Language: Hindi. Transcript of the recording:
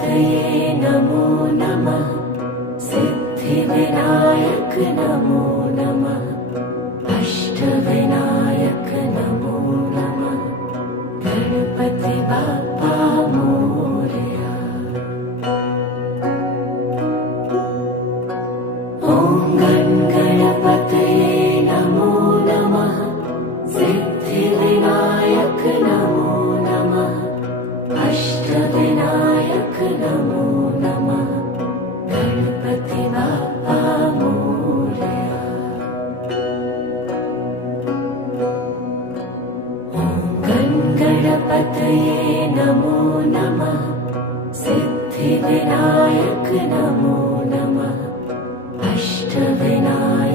तये नमो नमः। सिद्धिविनायक नमो नमः। अष्टविनायक नमो नमः। गणपति बाप्पा मोरया। ॐ गणपतये नमो नमः। सिद्धिविनायक नमो नमः। अष्टविनायक नमो नमः। गणपति बाप्पा मोरया। ॐ गणपतये नमो नमः। सिद्धिविनायक नमो नमः। अष्टविनायक